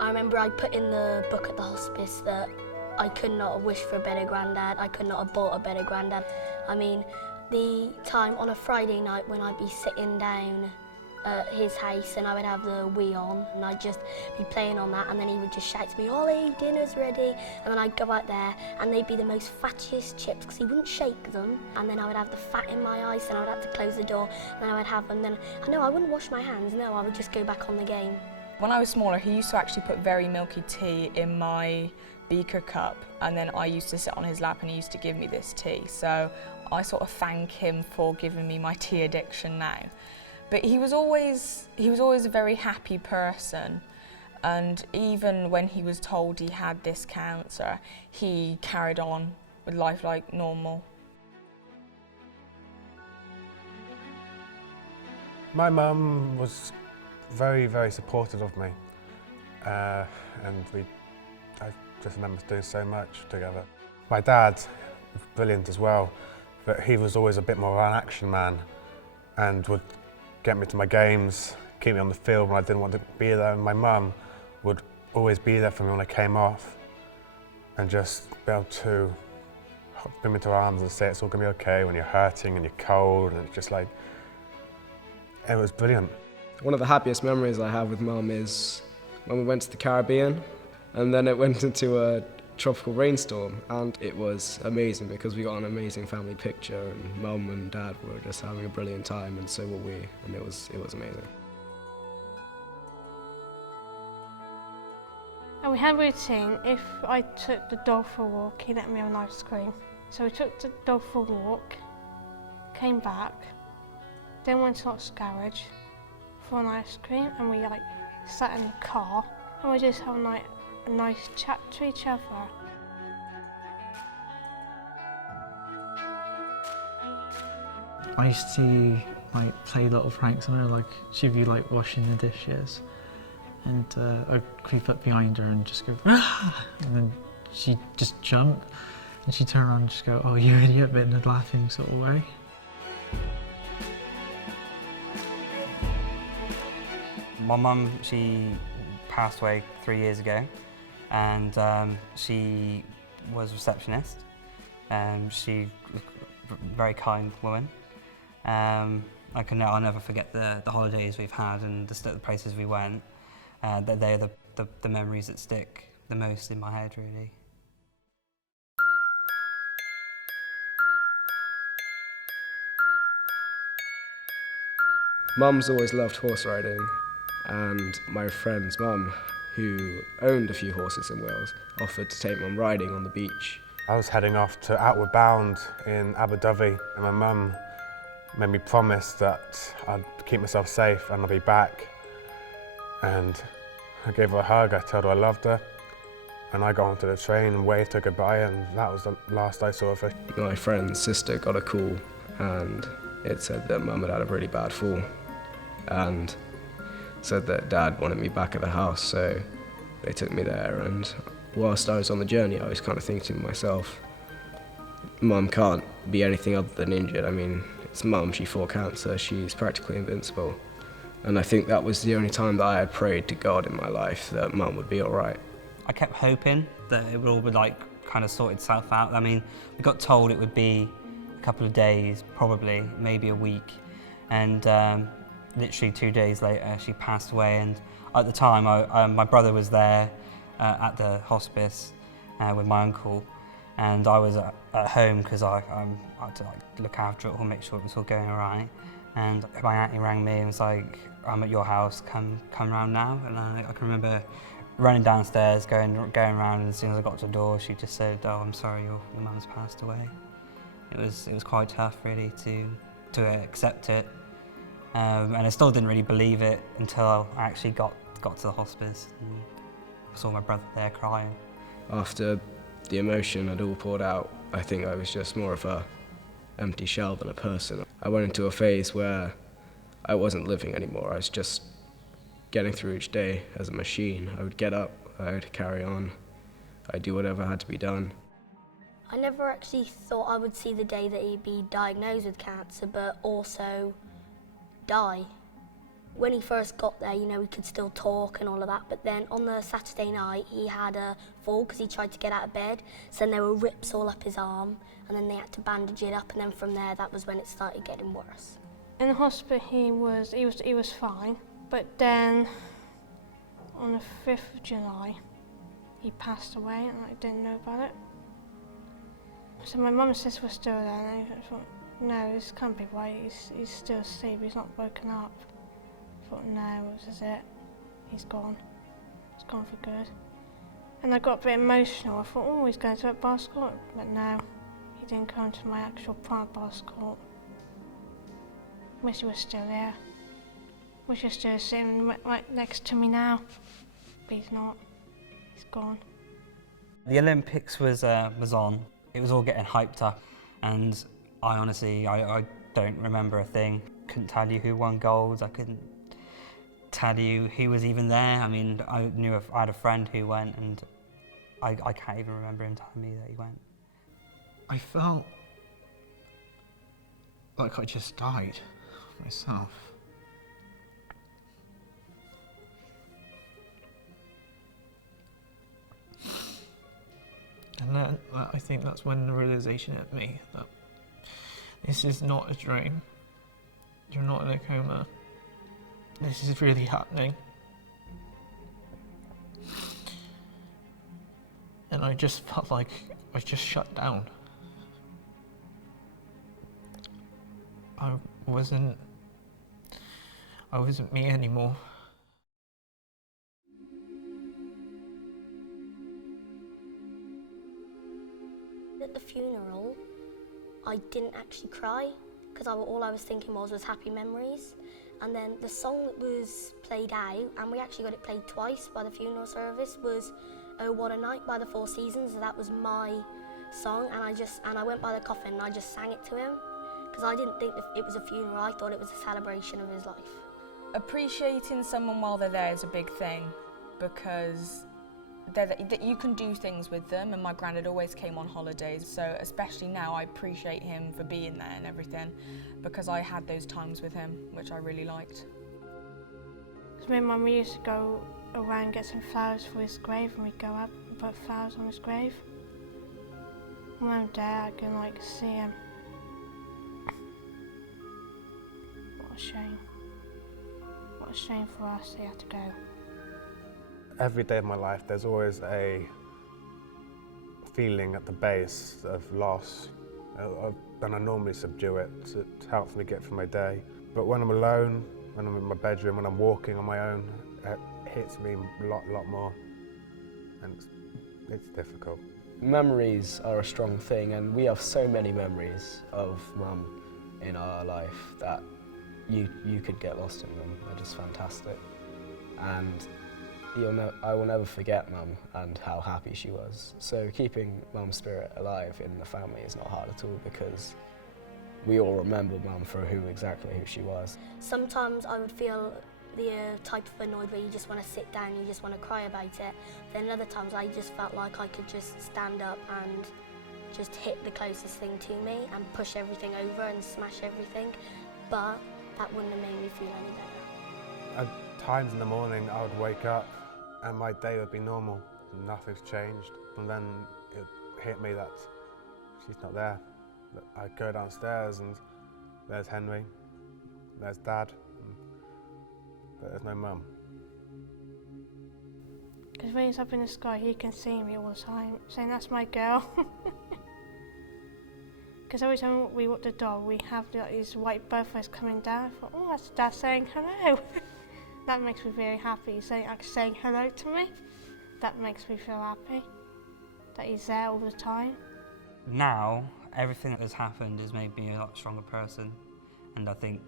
I remember I put in the book at the hospice that I could not have wished for a better granddad, I could not have bought a better granddad. I mean, the time on a Friday night when I'd be sitting down at his house and I would have the Wii on and I'd just be playing on that, and then he would just shout to me, "Ollie, dinner's ready," and then I'd go out there and they'd be the most fattiest chips because he wouldn't shake them, and then I would have the fat in my eyes and I would have to close the door, and then I would have them, then I wouldn't wash my hands, no, I would just go back on the game. When I was smaller, he used to actually put very milky tea in my beaker cup, and then I used to sit on his lap and he used to give me this tea. So I sort of thank him for giving me my tea addiction now. But he was always a very happy person, and even when he was told he had this cancer, he carried on with life like normal. My mum was very, very supportive of me, and I just remember doing so much together. My dad was brilliant as well, but he was always a bit more of an action man and would get me to my games, keep me on the field when I didn't want to be there, and my mum would always be there for me when I came off and just be able to bring me to her arms and say it's all going to be okay when you're hurting and you're cold, and it's just like, it was brilliant. One of the happiest memories I have with Mum is when we went to the Caribbean, and then it went into a tropical rainstorm, and it was amazing because we got an amazing family picture, and Mum and Dad were just having a brilliant time, and so were we, and it was amazing. And we had a routine. If I took the dog for a walk, he let me have an ice cream. So we took the dog for a walk, came back, then went to Lots Garage for an ice cream, and we sat in the car and we just had a nice chat to each other. I used to play little pranks on her, she'd be washing the dishes, and I'd creep up behind her and just go, "Ah!" And then she'd just jump and she'd turn around and just go, "Oh, you idiot," but in a laughing sort of way. My mum, she passed away 3 years ago, and she was a receptionist. She was a very kind woman. I'll never forget the holidays we've had and the places we went. They're the memories that stick the most in my head, really. Mum's always loved horse riding, and my friend's mum, who owned a few horses in Wales, offered to take Mum riding on the beach. I was heading off to Outward Bound in Abu Dhabi, and my mum made me promise that I'd keep myself safe and I'd be back. And I gave her a hug, I told her I loved her, and I got onto the train and waved her goodbye, and that was the last I saw of her. My friend's sister got a call, and it said that Mum had had a really bad fall, and said that Dad wanted me back at the house, so they took me there. And whilst I was on the journey, I was kind of thinking to myself, Mum can't be anything other than injured. I mean, it's Mum, she fought cancer, she's practically invincible. And I think that was the only time that I had prayed to God in my life that Mum would be all right. I kept hoping that it would all kind of sort itself out. I mean, we got told it would be a couple of days, probably, maybe a week. And literally 2 days later, she passed away. And at the time, my brother was there at the hospice with my uncle, and I was at home because I had to look after it or make sure it was all going all right. And my auntie rang me and was like, "I'm at your house, come round now." And I can remember running downstairs, going around, and as soon as I got to the door, she just said, "Oh, I'm sorry, your mum's passed away." It was quite tough, really, to accept it. And I still didn't really believe it until I actually got to the hospice and I saw my brother there crying. After the emotion had all poured out, I think I was just more of a empty shell than a person. I went into a phase where I wasn't living anymore. I was just getting through each day as a machine. I would get up, I would carry on, I'd do whatever had to be done. I never actually thought I would see the day that he'd be diagnosed with cancer, but also die. When he first got there, you know, he could still talk and all of that, but then on the Saturday night he had a fall because he tried to get out of bed, so then there were rips all up his arm, and then they had to bandage it up, and then from there that was when it started getting worse. In the hospital he was fine, but then on the 5th of July he passed away and I didn't know about it. So my mum and sister were still there and I thought, no, this can't be right, he's still asleep, he's not woken up. I thought, no, this is it, he's gone for good. And I got a bit emotional, I thought, oh, he's going to a basketball, but no, he didn't come to my actual private basketball. Wish he was still there. Wish he was still sitting right next to me now, but he's not, he's gone. The Olympics was on. It was all getting hyped up, and I honestly, I don't remember a thing. Couldn't tell you who won golds. I couldn't tell you who was even there. I mean, I had a friend who went, and I can't even remember him telling me that he went. I felt like I just died myself. And then I think that's when the realization hit me that this is not a dream. You're not in a coma. This is really happening. And I just felt like I just shut down. I wasn't me anymore. At the funeral, I didn't actually cry because all I was thinking was happy memories. And then the song that was played out, and we actually got it played twice by the funeral service, was "Oh What a Night" by the Four Seasons. So that was my song, and I went by the coffin and I just sang it to him because I didn't think it was a funeral. I thought it was a celebration of his life. Appreciating someone while they're there is a big thing because that you can do things with them, and my granddad always came on holidays, so especially now I appreciate him for being there and everything because I had those times with him, which I really liked. Because me and Mum used to go around and get some flowers for his grave, and we'd go up and put flowers on his grave. When I'm there, I can see him. What a shame. What a shame for us he had to go. Every day of my life, there's always a feeling at the base of loss, and I normally subdue it. It helps me get through my day. But when I'm alone, when I'm in my bedroom, when I'm walking on my own, it hits me a lot more, and it's difficult. Memories are a strong thing, and we have so many memories of Mum in our life that you could get lost in them. They're just fantastic. And I will never forget Mum and how happy she was. So keeping Mum's spirit alive in the family is not hard at all because we all remember Mum for who she was. Sometimes I would feel the type of annoyed where you just want to sit down and you just want to cry about it. Then other times I just felt like I could just stand up and just hit the closest thing to me and push everything over and smash everything, but that wouldn't have made me feel any better. At times in the morning I would wake up and my day would be normal, nothing's changed, and then it hit me that she's not there. I go downstairs and there's Henry, there's Dad, but there's no Mum. Because when he's up in the sky, he can see me all the time, saying that's my girl. Because every time we walk the dog, we have these white butterflies coming down. I thought, oh, that's Dad saying hello. That makes me very happy, saying hello to me. That makes me feel happy, that he's there all the time. Now, everything that has happened has made me a lot stronger person, and I think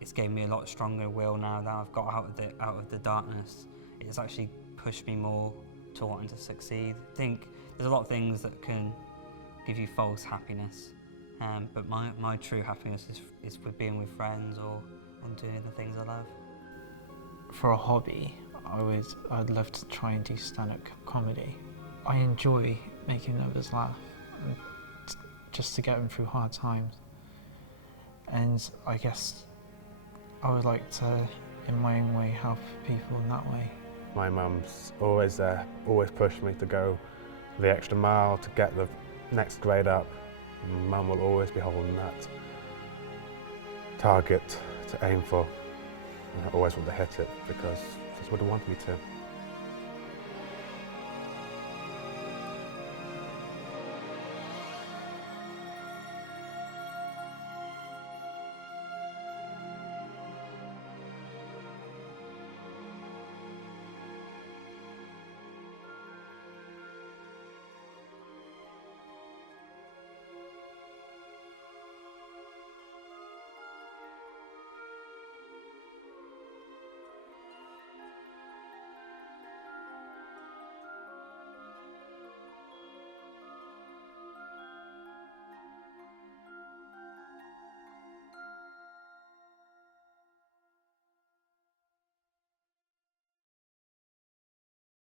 it's given me a lot stronger will now that I've got out of the darkness. It's actually pushed me more to wanting to succeed. I think there's a lot of things that can give you false happiness, but my true happiness is with being with friends or on doing the things I love. For a hobby, I'd love to try and do stand-up comedy. I enjoy making others laugh, and just to get them through hard times. And I guess I would like to in my own way, help people in that way. My mum's always there, always pushed me to go the extra mile to get the next grade up. Mum will always be holding that target to aim for. And I always want to hit it because that's what I wanted me to.